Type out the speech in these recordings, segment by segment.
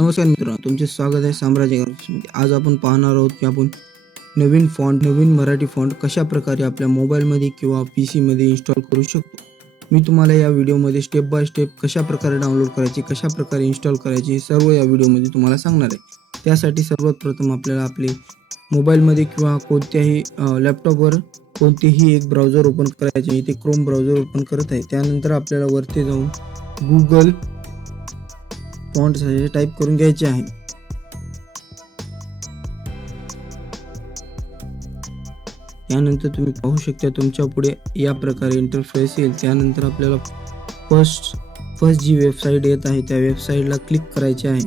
नमस्कार मित्रांनो तुमचे स्वागत आहे साम्राज्य ग्राफिक्समध्ये आज आपण पाहणार आहोत की आपण नवीन फॉन्ट नवीन मराठी फॉन्ट कशा प्रकारे आपल्या मोबाईलमध्ये किंवा पी सीमध्ये इन्स्टॉल करू शकतो. मी तुम्हाला या व्हिडिओमध्ये स्टेप बाय स्टेप कशा प्रकारे डाउनलोड करायची कशा प्रकारे इन्स्टॉल करायची हे सर्व या व्हिडिओमध्ये तुम्हाला सांगणार आहे. त्यासाठी सर्वात प्रथम आपल्याला आपले मोबाईलमध्ये किंवा कोणत्याही लॅपटॉपवर कोणतेही एक ब्राउझर ओपन करायचे इथे क्रोम ब्राउझर ओपन करत आहे. त्यानंतर आपल्याला वरती जाऊन गुगल फॉन्ट टाईप करून घ्यायचे आहे. त्यानंतर तुम्ही पाहू शकता तुमच्यापुढे या प्रकारे इंटरफेस येईल. त्यानंतर आपल्याला फर्स्ट फर्स्ट जी वेबसाईट येत आहे त्या वेबसाईटला क्लिक करायचे आहे.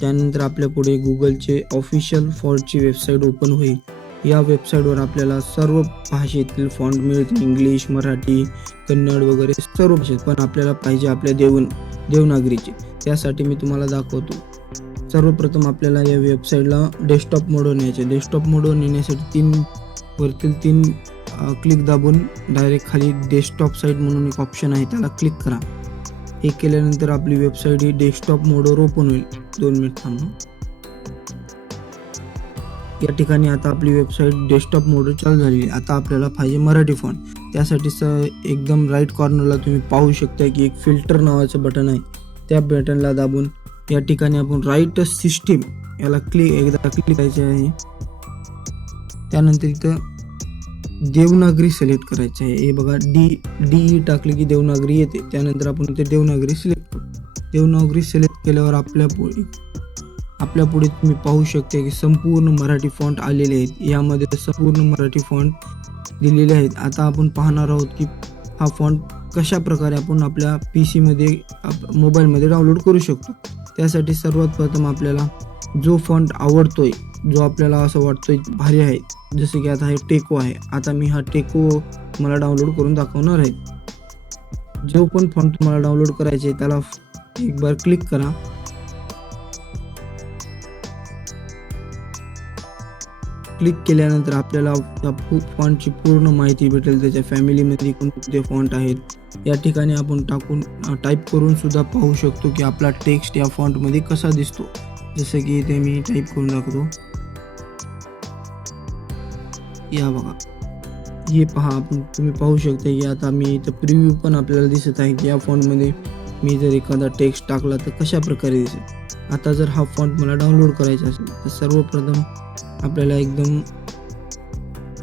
त्यानंतर आपल्या पुढे गुगलचे ऑफिशियल फॉन्टची वेबसाईट ओपन होईल. या वेबसाईटवर आपल्याला सर्व भाषेतील फॉन्ट मिळतील. इंग्लिश मराठी कन्नड वगैरे सर्व भाषेत पण आपल्याला पाहिजे आपल्या देवन देवनागरीचे. त्यासाठी मी तुम्हाला दाखवतो. सर्वप्रथम आपल्याला या वेबसाईटला डेस्कटॉप मोडवर न्यायचे डेस्कटॉप मोडवर नेण्यासाठी तीन वरतील तीन क्लिक दाबून डायरेक्ट खाली डेस्कटॉप साईट म्हणून एक ऑप्शन आहे. त्याला क्लिक करा. हे केल्यानंतर आपली वेबसाईट ही डेस्कटॉप मोडवर ओपन होईल. दोन मिनिट थांबून या ठिकाणी आता आपली वेबसाईट डेस्कटॉप मोडवर चालू झाली आहे. आता आपल्याला पाहिजे मराठी फोन त्यासाठी स एकदम राईट कॉर्नरला तुम्ही पाहू शकता की एक फिल्टर नावाचं बटन आहे. त्या बटनला दाबून या ठिकाणी आपण राईट सिस्टीम याला क्लिक एकदा क्लिक करायचे आहे. त्यानंतर इथं देवनागरी सिलेक्ट करायचे आहे. हे बघा डी डी ई टाकले की देवनागरी येते. त्यानंतर आपण इथे देवनागरी सिलेक्ट करू. देवनागरी सिलेक्ट केल्यावर आपल्या पुढे आपल्या पुढे तुम्ही पाहू शकता की संपूर्ण मराठी फॉन्ट आलेले आहेत. यामध्ये संपूर्ण मराठी फॉन्ट दिलेले आहेत. आता आपण पाहणार आहोत की हा फॉन्ट कशा प्रकारे आपण आपल्या पी सीमध्ये मोबाईलमध्ये डाउनलोड करू शकतो. त्यासाठी सर्वात प्रथम आपल्याला जो फॉन्ट आवडतोय जो आपल्याला असं वाटतोय भारी आहे जसे की आता हे टेको आहे. आता मी हा टेको मला डाउनलोड करून दाखवणार आहे. जो पण फॉन्ट तुम्हाला डाउनलोड करायचे त्याला एक बार क्लिक करा. क्लिक केल्यानंतर आपल्याला त्या फॉन्टची पूर्ण माहिती भेटेल त्याच्या फॅमिलीमध्ये कोणते फॉन्ट आहेत. या ठिकाणी आपण टाकून टाईप करून सुद्धा पाहू शकतो की आपला टेक्स्ट या फॉन्टमध्ये कसा दिसतो. जसं की इथे मी टाईप करून दाखवतो या बघा. हे पहा आपण तुम्ही पाहू शकता की आता मी इथं प्रिव्ह्यू पण आपल्याला दिसत आहे की या फॉन्टमध्ये मी जर एखादा टेक्स्ट टाकला तर कशा प्रकारे दिसेल. आता जर हा फॉन्ट मला डाउनलोड करायचा असेल तर सर्वप्रथम आपल्याला एकदम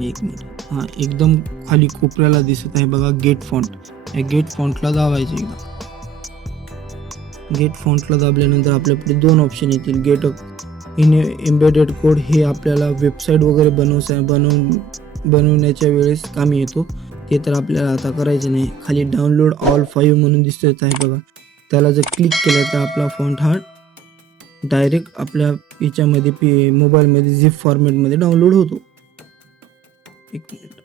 एक मिनिट हां एकदम खाली कोपऱ्याला दिसत आहे बघा गेट फॉन्ट या गेट फॉन्टला दाबायचं एकदा. गेट फॉन्टला दाबल्यानंतर आपल्या पुढे दोन ऑप्शन येतील. गेट इन एम्बेडेड कोड हे आपल्याला वेबसाईट वगैरे बनवसा बनवून बनवण्याच्या वेळेस कामी येतो. ते तर आपल्याला आता करायचं नाही. खाली डाउनलोड ऑल फाईव्ह म्हणून दिसत आहे बघा. त्याला जर क्लिक केलं तर आपला फॉन्ट हा डायरेक्ट आपल्या याच्यामध्ये पी मोबाईलमध्ये झिप फॉर्मॅटमध्ये डाउनलोड होतो. एक मिनिट.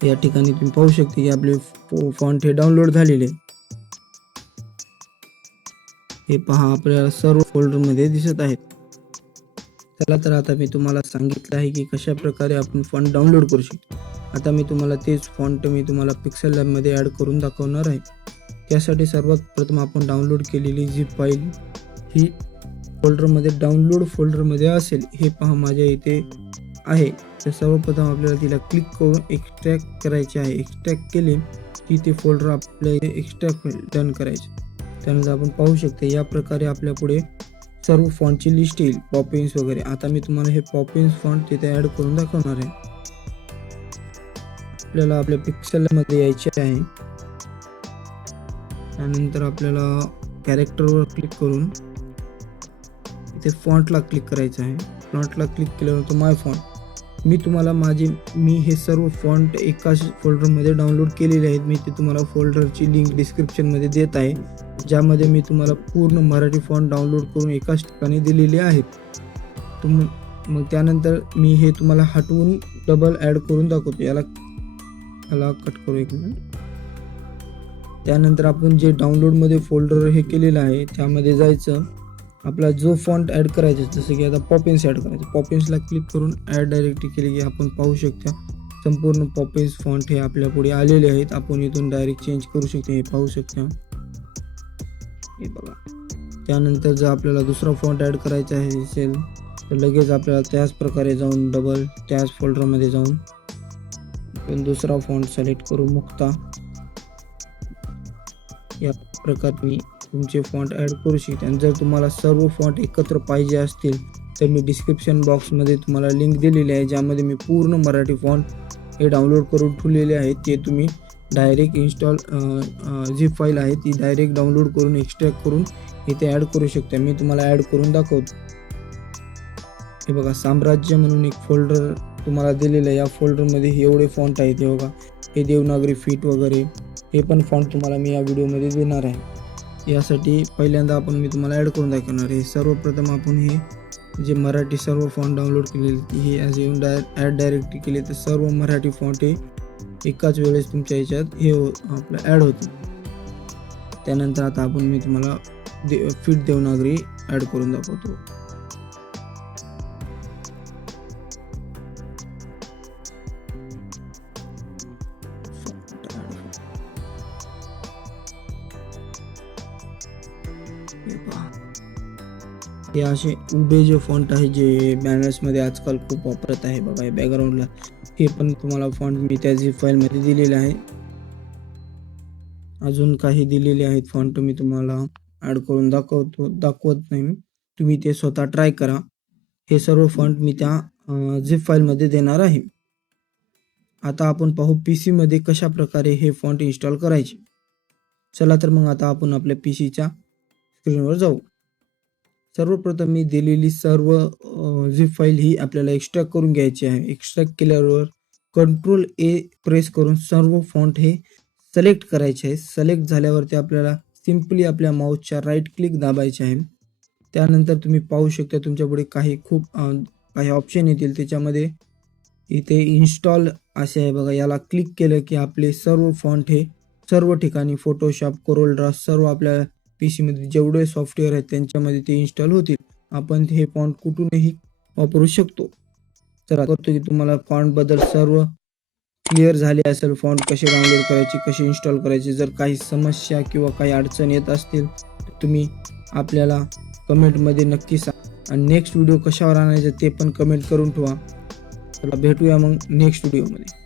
या ठिकाणी तुम्ही पाहू शकता की आपले फॉन्ट हे डाउनलोड झालेले हे पहा आपल्याला सर्व फोल्डरमध्ये दिसत आहेत. चला तर आता मी तुम्हाला सांगितलं आहे की कशा प्रकारे आपण फॉन्ट डाउनलोड करू शकतो. आता मी तुम्हाला तेच फॉन्ट मी तुम्हाला पिक्सल लॅबमध्ये ॲड करून दाखवणार आहे. त्यासाठी सर्वात प्रथम आपण डाउनलोड केलेली जी फाईल ही फोल्डरमध्ये डाउनलोड फोल्डरमध्ये असेल हे पहा माझ्या इथे आहे. तर सर्वप्रथम आपल्याला तिला क्लिक करून एक्स्ट्रॅक्ट करायचे आहे. एक्स्ट्रॅक्ट केले की ते फोल्डर आपल्या इथे एक्स्ट्रॅक्ट होईल. डन करायचे. त्यानंतर आपण पाहू शकतो या प्रकारे आपल्या पुढे सर्व फॉन्टची लिस्ट येईल. पॉपिन्स वगैरे. आता मी तुम्हाला हे पॉपिन्स फॉन्ट तिथे ॲड करून दाखवणार आहे. आपल्याला आपल्या पिक्सलमध्ये यायचे आहे. त्यानंतर आपल्याला कॅरेक्टरवर क्लिक करून इथे फॉन्टला क्लिक करायचं आहे. फॉन्टला क्लिक केल्यानंतर माय फॉन्ट. मी तुम्हाला माझे मी हे सर्व फॉन्ट एकाच फोल्डरमध्ये डाउनलोड केलेले आहेत. मी ते तुम्हाला फोल्डरची लिंक डिस्क्रिप्शनमध्ये देत आहे. ज्यामध्ये मी तुम्हाला पूर्ण मराठी फॉन्ट डाउनलोड करून एकाच ठिकाणी दिलेले आहेत. तुम मग त्यानंतर मी हे तुम्हाला हटवून डबल ॲड करून दाखवतो. याला याला कट करू एक मिनिट त्यानंतर आपण जे डाउनलोडमध्ये फोल्डर हे केलेलं आहे त्यामध्ये जायचं. आपला जो फॉन्ट ॲड करायचा जसं की आता पॉपिन्स ॲड करायचं. पॉपिन्सला क्लिक करून ॲड डायरेक्ट केली की आपण पाहू शकता. संपूर्ण पॉपिन्स फॉन्ट हे आपल्या पुढे आलेले आहेत. आपण इथून डायरेक्ट चेंज करू शकतो हे पाहू शकता. हे बघा. त्यानंतर जर आपल्याला दुसरा फॉन्ट ॲड करायचा आहे असेल तर लगेच आपल्याला त्याच प्रकारे जाऊन डबल त्याच फोल्डरमध्ये जाऊन आपण दुसरा फॉन्ट सिलेक्ट करू मुक्ता. या प्रकारे मी तुमचे फॉन्ट ॲड करू शकते. आणि जर तुम्हाला सर्व फॉन्ट एकत्र पाहिजे असतील तर मी डिस्क्रिप्शन बॉक्समध्ये तुम्हाला लिंक दिलेली आहे ज्यामध्ये मी पूर्ण मराठी फॉन्ट हे डाउनलोड करून ठेवलेले आहेत. ते तुम्ही डायरेक्ट इन्स्टॉल जी फाईल आहे ती डायरेक्ट डाउनलोड करून एक्स्ट्रॅक्ट करून इथे ॲड करू शकता. मी तुम्हाला ॲड करून दाखवतो. हे बघा साम्राज्य म्हणून एक फोल्डर तुम्हाला दिलेलं आहे. या फोल्डरमध्ये हे एवढे फॉन्ट आहेत. हे बघा हे देवनागरी फिट वगैरे. हे पण फॉन्ट तुम्हाला मी या व्हिडिओमध्ये देणार आहे. यासाठी पहिल्यांदा आपण मी तुम्हाला ॲड करून दाखवणार आहे. सर्वप्रथम आपण हे जे मराठी सर्व फॉन्ट डाउनलोड केलेले हे ॲज येऊन डाय ॲड डायरेक्ट केले तर सर्व मराठी फॉन्ट हे एकाच वेळेस तुमच्या ह्याच्यात हे हो आपलं ॲड होतं. त्यानंतर आता आपण मी तुम्हाला दे फिट देवनागरी ॲड करून दाखवतो. हे पहा. हे असे उभे जे फॉन्ट आहे जे बॅनर्समध्ये आजकाल खूप वापरत आहे बघा हे बॅकग्राऊंडला हे पण तुम्हाला फॉन्ट मी त्या झिप फाईलमध्ये दिलेले आहे. अजून काही दिलेले आहेत फॉन्ट मी तुम्हाला ॲड करून दाखवतो दाखवत नाही तुम्ही ते स्वतः ट्राय करा. हे सर्व फॉन्ट मी त्या झिप फाईलमध्ये देणार आहे. आता आपण पाहू पी सीमध्ये कशा प्रकारे हे फॉन्ट इन्स्टॉल करायचे. चला तर मग आता आपण आपल्या पी सीच्या स्क्रीनवर जाऊ. सर्वप्रथम मी दिलेली सर्व झिप फाईल ही आपल्याला एक्स्ट्रॅक्ट करून घ्यायची आहे. एक्स्ट्रॅक्ट केल्यावर कंट्रोल ए प्रेस करून सर्व फॉन्ट हे सिलेक्ट करायचे आहे. सिलेक्ट झाल्यावरती आपल्याला सिम्पली आपल्या माऊसच्या राईट क्लिक दाबायचे आहे. त्यानंतर तुम्ही पाहू शकता तुमच्यापुढे काही खूप काही ऑप्शन येतील. त्याच्यामध्ये इथे इन्स्टॉल असे आहे बघा. याला क्लिक केलं की आपले सर्व फॉन्ट हे सर्व ठिकाणी फोटोशॉप कोरोलड्रा सर्व आपल्या पी सीमध्ये जेवढे सॉफ्टवेअर आहेत त्यांच्यामध्ये ते इन्स्टॉल होतील. आपण हे फॉन्ट कुठूनही वापरू शकतो. तर करतो की तुम्हाला फॉन्टबद्दल सर्व क्लिअर झाले असेल. फॉन्ट कसे डाउनलोड करायचे कसे इन्स्टॉल करायचे? जर काही समस्या किंवा काही अडचण येत असतील तर तुम्ही आपल्याला कमेंटमध्ये नक्की सांगा. आणि नेक्स्ट व्हिडिओ कशावर आणायचा ते पण कमेंट करून ठेवा. चला भेटूया मग नेक्स्ट व्हिडिओमध्ये